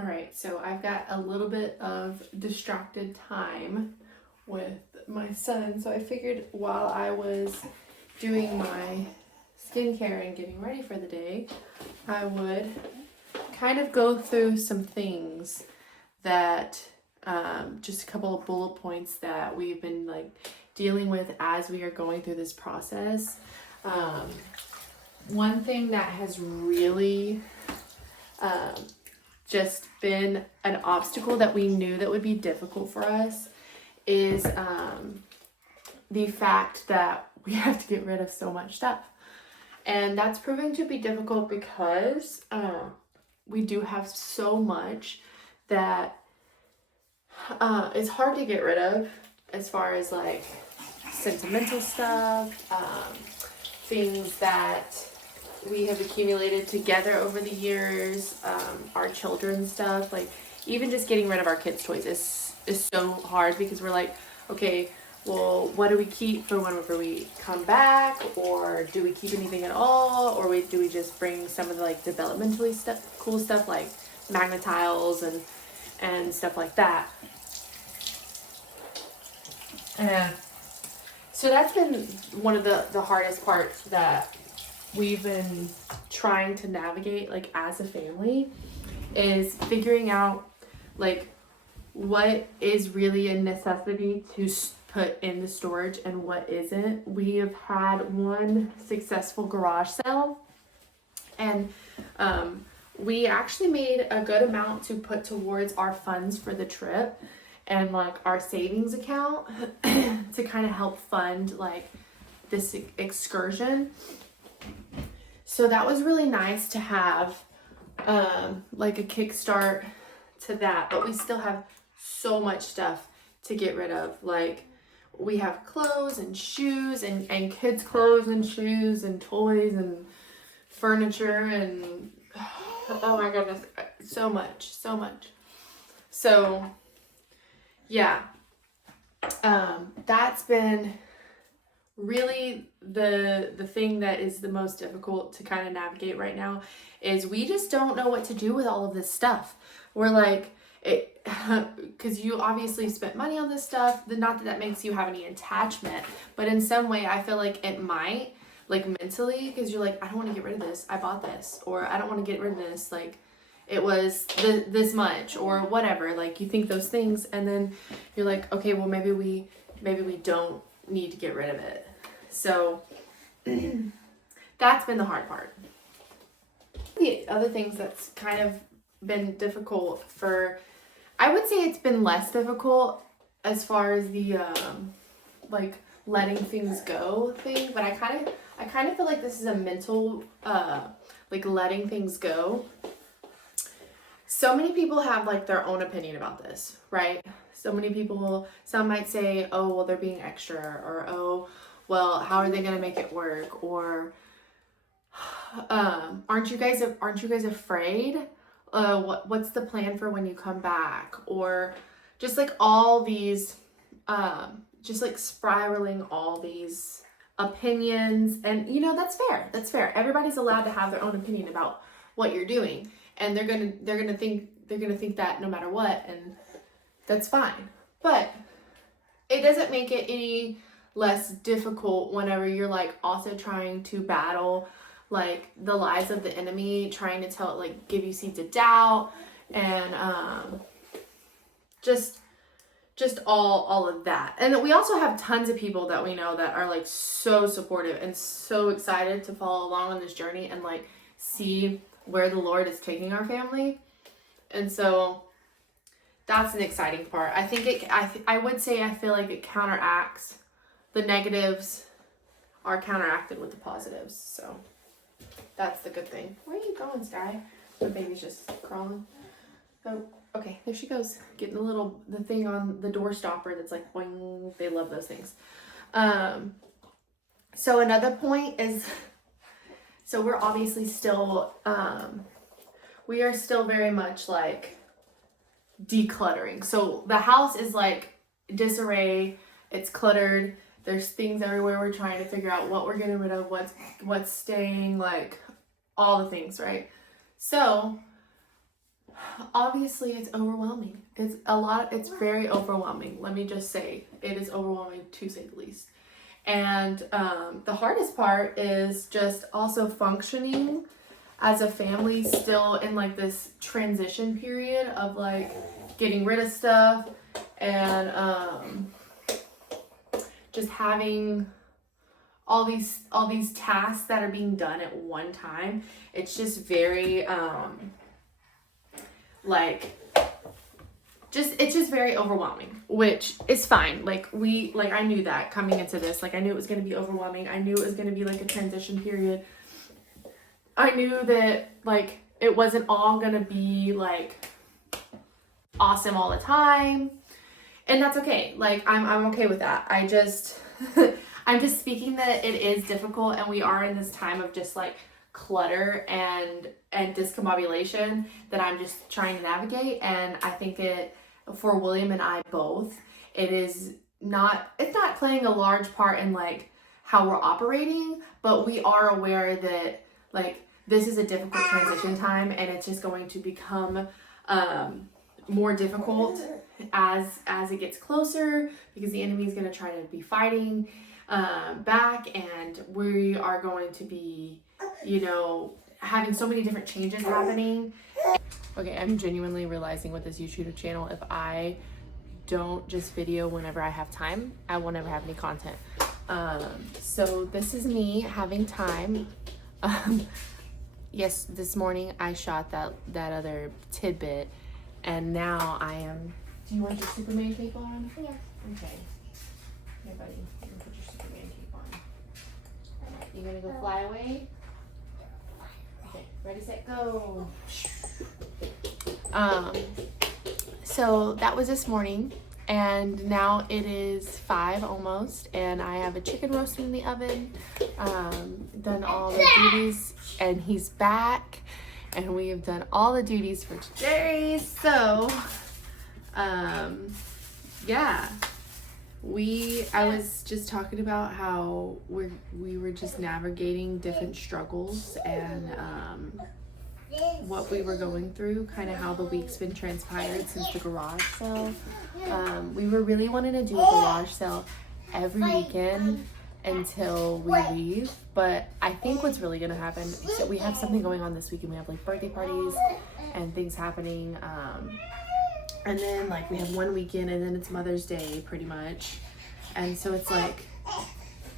All right, so I've got a little bit of distracted time with my son, so I figured while I was doing my skincare and getting ready for the day, I would kind of go through some things that just a couple of bullet points that we've been like dealing with as we are going through this process. One thing that has really just been an obstacle that we knew that would be difficult for us is the fact that we have to get rid of so much stuff. And that's proven to be difficult because we do have so much that it's hard to get rid of, as far as like sentimental stuff, things that we have accumulated together over the years, our children's stuff, like even just getting rid of our kids' toys is so hard because we're like, okay, well, what do we keep for whenever we come back, or do we keep anything at all, or do we just bring some of the like developmentally cool stuff like magnet tiles and stuff like that. And so that's been one of the hardest parts that we've been trying to navigate, like as a family, is figuring out like what is really a necessity to put in the storage and what isn't. We have had one successful garage sale, and we actually made a good amount to put towards our funds for the trip and like our savings account to kind of help fund like this excursion. So that was really nice to have like a kickstart to that, but we still have so much stuff to get rid of. Like we have clothes and shoes and kids' clothes and shoes and toys and furniture and oh my goodness, so much. So yeah, that's been really the thing that is the most difficult to kind of navigate right now, is we just don't know what to do with all of this stuff. We're like, it, because you obviously spent money on this stuff, not that makes you have any attachment, but in some way I feel like it might, like mentally, because you're like, I don't want to get rid of this, I bought this, or I don't want to get rid of this, like it was this much or whatever. Like you think those things and then you're like, okay, well maybe we don't need to get rid of it. So that's been the hard part. The other things that's kind of been difficult I would say it's been less difficult as far as the like letting things go thing, but I kind of feel like this is a mental like letting things go. So many people have like their own opinion about this, right? So many people, some might say, oh, well, they're being extra, or oh, well, how are they going to make it work? Or aren't you guys afraid? What's the plan for when you come back? Or just like all these, just like spiraling all these opinions. And you know, that's fair. Everybody's allowed to have their own opinion about what you're doing, and they're gonna think that no matter what, and that's fine. But it doesn't make it any less difficult whenever you're like also trying to battle like the lies of the enemy, trying to tell it, like give you seeds of doubt, and just all of that. And we also have tons of people that we know that are like so supportive and so excited to follow along on this journey and like see where the Lord is taking our family. And so that's an exciting part. I think I would say I feel like it counteracts the negatives, are counteracted with the positives. So that's the good thing. Where are you going, Sky? The baby's just crawling. So okay, there she goes, getting the thing on the door stopper that's like boing. They love those things. So another point is, so we're obviously still we are still very much like decluttering. So the house is like disarray, it's cluttered, there's things everywhere. We're trying to figure out what we're getting rid of, what's staying, like all the things, right? So obviously it's overwhelming. It's a lot, it's very overwhelming. Let me just say, it is overwhelming to say the least. And the hardest part is just also functioning as a family, still in like this transition period of like getting rid of stuff and just having all these tasks that are being done at one time. It's just very it's just very overwhelming, which is fine. Like I knew that coming into this, like I knew it was going to be overwhelming. I knew it was going to be like a transition period. I knew that like it wasn't all going to be like awesome all the time, and that's okay. Like I'm okay with that. I just I'm just speaking that it is difficult, and we are in this time of just like clutter and discombobulation that I'm just trying to navigate. And I think it, for William and I both, it's not playing a large part in like how we're operating, but we are aware that like this is a difficult transition time, and it's just going to become more difficult as it gets closer, because the enemy is going to try to be fighting back, and we are going to be, you know, having so many different changes happening. Okay, I'm genuinely realizing with this YouTube channel, if I don't just video whenever I have time, I will never have any content. So this is me having time. Yes, this morning I shot that other tidbit, and now I am. Do you want your Superman cape on? Yeah. Okay. Here, buddy. You can put your Superman cape on. You gonna go fly away? Okay. Ready, set, go. So that was this morning, and now it is 5 almost, and I have a chicken roasting in the oven. Done all the duties, and he's back, and we have done all the duties for today. So, yeah, I was just talking about how we were just navigating different struggles and what we were going through, kind of how the week's been transpired since the garage sale. We were really wanting to do a garage sale every weekend until we leave, but I think what's really gonna happen, so we have something going on this weekend. We have like birthday parties and things happening, and then like we have one weekend, and then it's Mother's Day pretty much, and so it's like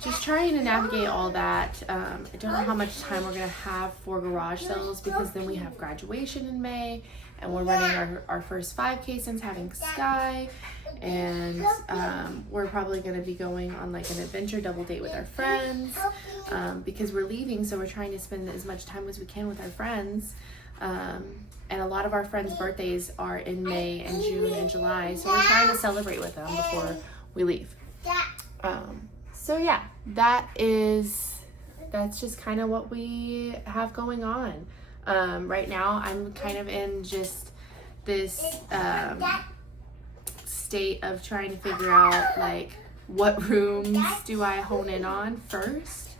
just trying to navigate all that. I don't know how much time we're gonna have for garage sales, because then we have graduation in May, and we're running our first 5K since having Sky, and we're probably gonna be going on like an adventure double date with our friends, because we're leaving, so we're trying to spend as much time as we can with our friends. And a lot of our friends' birthdays are in May and June and July, so we're trying to celebrate with them before we leave. So yeah, that's just kind of what we have going on. Right now I'm kind of in just this state of trying to figure out like what rooms do I hone in on first.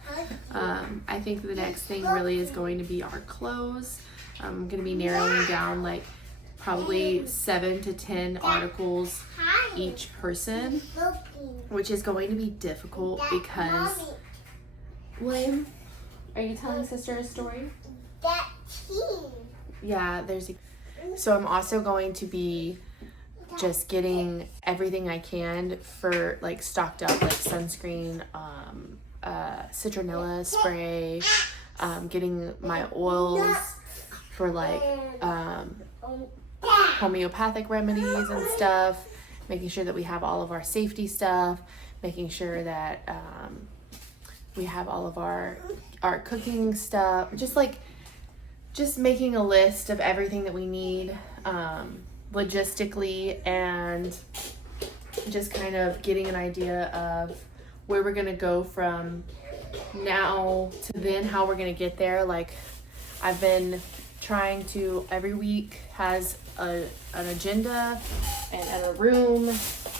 I think the next thing really is going to be our clothes. I'm going to be narrowing down like probably 7 to 10 articles each person, which is going to be difficult because, William, are you telling sister a story? Yeah, so I'm also going to be just getting everything I can for like stocked up, like sunscreen, citronella spray, getting my oils for like homeopathic remedies and stuff, making sure that we have all of our safety stuff, making sure that we have all of our cooking stuff, just making a list of everything that we need logistically, and just kind of getting an idea of where we're gonna go from now to then, how we're gonna get there. Like, I've been trying to, every week has an agenda and a room,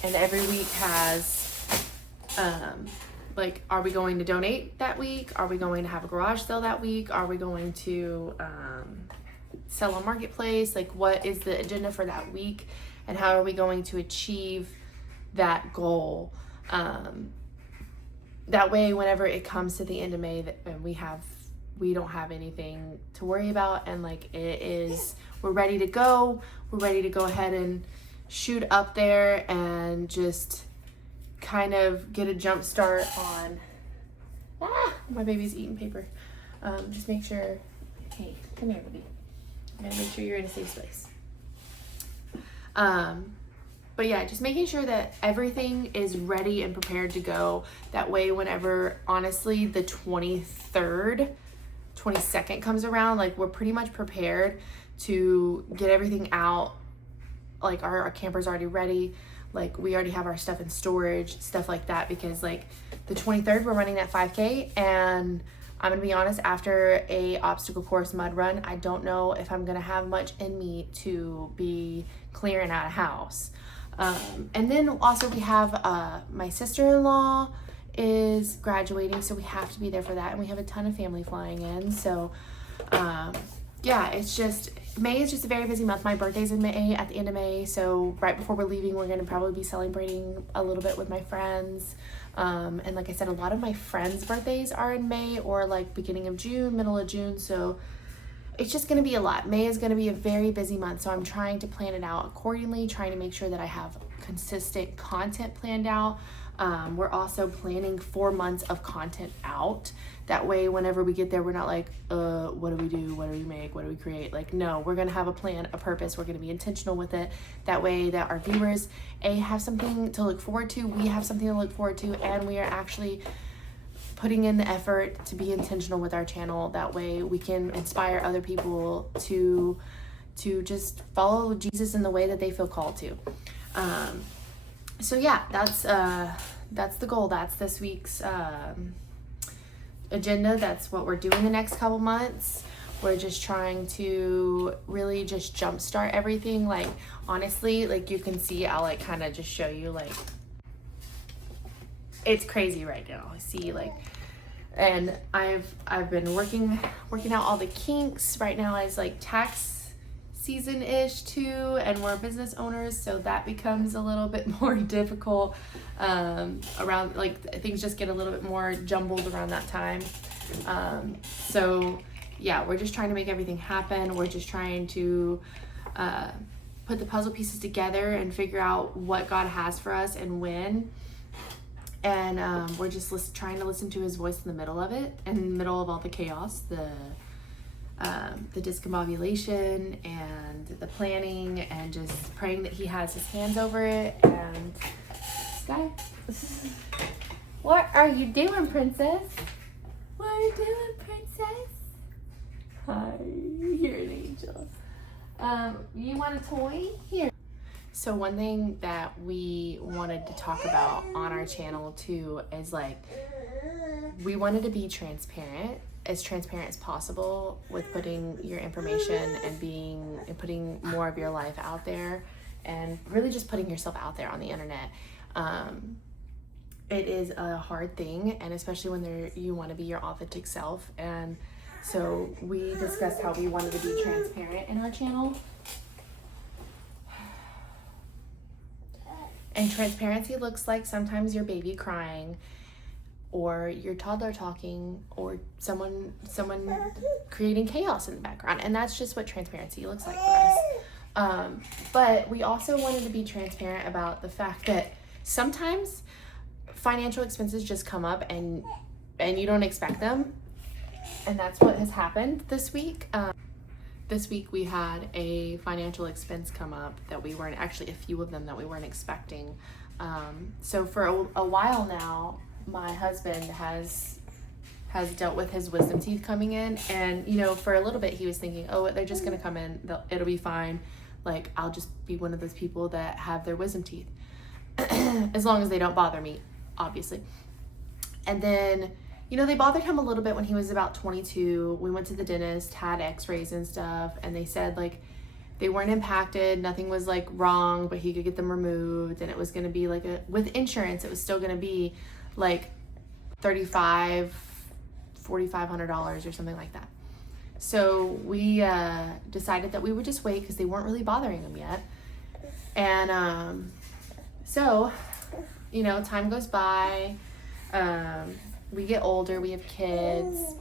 and every week has like, are we going to donate that week? Are we going to have a garage sale that week? Are we going to sell on Marketplace, like what is the agenda for that week, and how are we going to achieve that goal. That way, whenever it comes to the end of May, we don't have anything to worry about, and like we're ready to go. We're ready to go ahead and shoot up there and just kind of get a jump start on. My baby's eating paper. Just make sure. Hey, come here, baby. I'm gonna make sure you're in a safe space. But yeah, just making sure that everything is ready and prepared to go. That way, whenever, honestly, the 23rd, 22nd comes around, like we're pretty much prepared to get everything out. Like our camper's already ready. Like we already have our stuff in storage, stuff like that, because like the 23rd, we're running that 5K, and I'm gonna be honest, after a obstacle course mud run, I don't know if I'm gonna have much in me to be clearing out a house. And then also we have my sister-in-law is graduating, so we have to be there for that, and we have a ton of family flying in. So yeah, it's just, May is just a very busy month. My birthday's in May, at the end of May, so right before we're leaving, we're gonna probably be celebrating a little bit with my friends. And like I said, a lot of my friends' birthdays are in May, or like beginning of June, middle of June, so it's just going to be a lot. May is going to be a very busy month, so I'm trying to plan it out accordingly, trying to make sure that I have consistent content planned out. We're also planning 4 months of content out. That way, whenever we get there, we're not like, what do we do? What do we make? What do we create? Like, no, we're going to have a plan, a purpose. We're going to be intentional with it. That way that our viewers, have something to look forward to. We have something to look forward to, and we are actually putting in the effort to be intentional with our channel. That way we can inspire other people to just follow Jesus in the way that they feel called to. So yeah, that's the goal. That's this week's agenda. That's what we're doing the next couple months. We're just trying to really just jumpstart everything. Like honestly, like you can see, I'll like kind of just show you, like it's crazy right now. See, like, and I've been working out all the kinks. Right now is like tax season-ish too, and we're business owners, so that becomes a little bit more difficult around, like things just get a little bit more jumbled around that time. So yeah, we're just trying to make everything happen. We're just trying to put the puzzle pieces together and figure out what God has for us and when. And we're just trying to listen to his voice in the middle of it, in the middle of all the chaos, the discombobulation and the planning, and just praying that he has his hands over it. And Sky, what are you doing, princess? What are you doing, princess? Hi, you're an angel. You want a toy? Here. So one thing that we wanted to talk about on our channel too is like, we wanted to be transparent as possible with putting your information and putting more of your life out there, and really just putting yourself out there on the internet. It is a hard thing, and especially when you want to be your authentic self. And so we discussed how we wanted to be transparent in our channel. And transparency looks like sometimes your baby crying, or your toddler talking, or someone creating chaos in the background. And that's just what transparency looks like for us. But we also wanted to be transparent about the fact that sometimes financial expenses just come up and you don't expect them. And that's what has happened this week. This week we had a financial expense come up that we weren't, actually a few of them that we weren't expecting. So for a while now, my husband has dealt with his wisdom teeth coming in, and for a little bit he was thinking, oh, they're just gonna come in, it'll be fine, like I'll just be one of those people that have their wisdom teeth as long as they don't bother me, obviously. And then they bothered him a little bit when he was about 22. We went to the dentist, had x-rays and stuff, and they said like they weren't impacted, nothing was like wrong, but he could get them removed, and it was going to be like with insurance, it was still going to be like $4,500 or something like that. So we decided that we would just wait because they weren't really bothering him yet. And so, you know, time goes by. We get older, we have kids.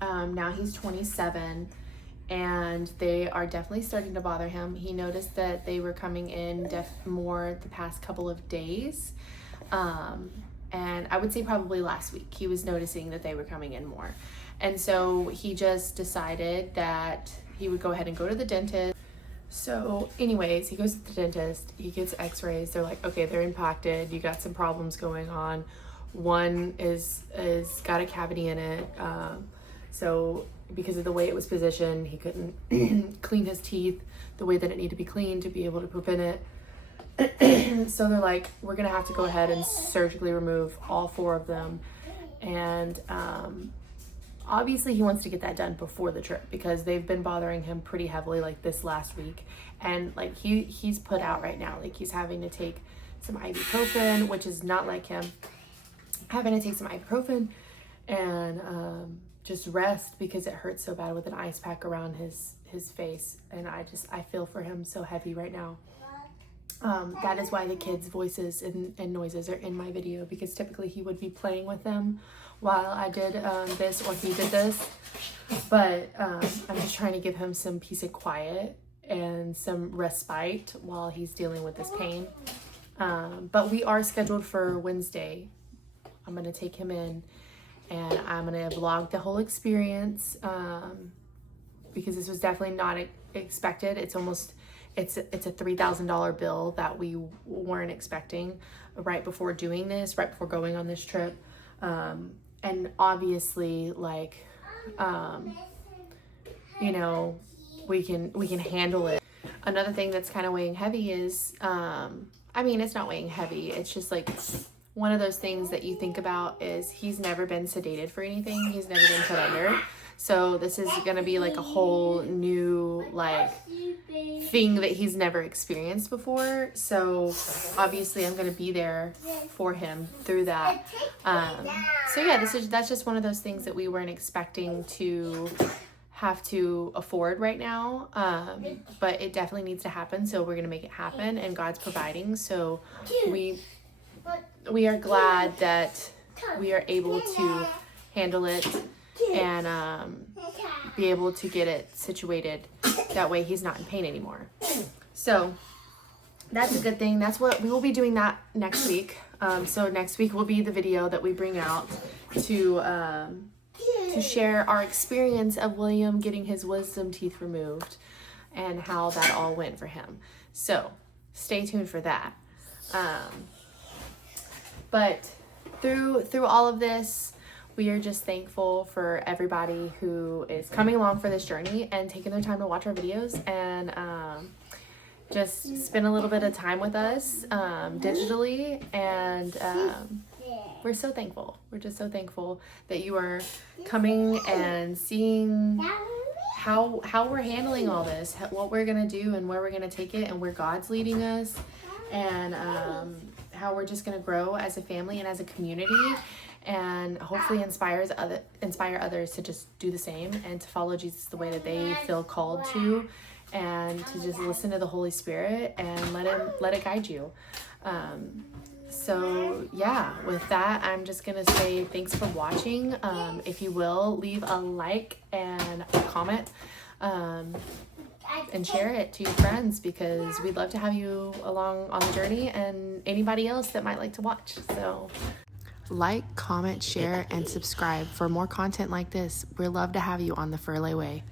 Now he's 27, and they are definitely starting to bother him. He noticed that they were coming in more the past couple of days. And I would say probably last week, he was noticing that they were coming in more. And so he just decided that he would go ahead and go to the dentist. So anyways, he goes to the dentist, he gets x-rays. They're like, okay, they're impacted. You got some problems going on. One is got a cavity in it. So because of the way it was positioned, he couldn't clean his teeth the way that it needed to be cleaned to be able to poop in it. So they're like, we're gonna have to go ahead and surgically remove all 4 of them. And obviously he wants to get that done before the trip because they've been bothering him pretty heavily like this last week. And like he's put out right now, like he's having to take some ibuprofen, which is not like him, having to take some ibuprofen and just rest because it hurts so bad with an ice pack around his face. And I feel for him so heavy right now. That is why the kids' voices and noises are in my video, because typically he would be playing with them while I did this or he did this. But I'm just trying to give him some peace and quiet and some respite while he's dealing with this pain. But we are scheduled for Wednesday. I'm going to take him in and I'm going to vlog the whole experience because this was definitely not expected. It's a $3,000 bill that we weren't expecting right before doing this, right before going on this trip. And obviously, like, you know, we can handle it. Another thing that's kind of weighing heavy is, I mean, it's not weighing heavy. It's just like one of those things that you think about is he's never been sedated for anything. He's never been put under. So this is going to be like a whole new, like, thing that he's never experienced before. So obviously I'm going to be there for him through that. So yeah, that's just one of those things that we weren't expecting to have to afford right now. But it definitely needs to happen. So we're going to make it happen, and God's providing. So we are glad that we are able to handle it and be able to get it situated. That way he's not in pain anymore. So that's a good thing. That's what we will be doing that next week. So next week will be the video that we bring out to share our experience of William getting his wisdom teeth removed and how that all went for him. So stay tuned for that. But through all of this, we are just thankful for everybody who is coming along for this journey and taking their time to watch our videos and just spend a little bit of time with us digitally. And we're so thankful. We're just so thankful that you are coming and seeing how we're handling all this, what we're going to do and where we're going to take it and where God's leading us, and how we're just going to grow as a family and as a community, and hopefully inspire others to just do the same and to follow Jesus the way that they feel called to, and to just listen to the Holy Spirit and let it guide you. So yeah, with that, I'm just gonna say thanks for watching. If you will, leave a like and a comment, and share it to your friends, because we'd love to have you along on the journey, and anybody else that might like to watch. So like, comment, share, and subscribe for more content like this. We'd love to have you on the Furley Way.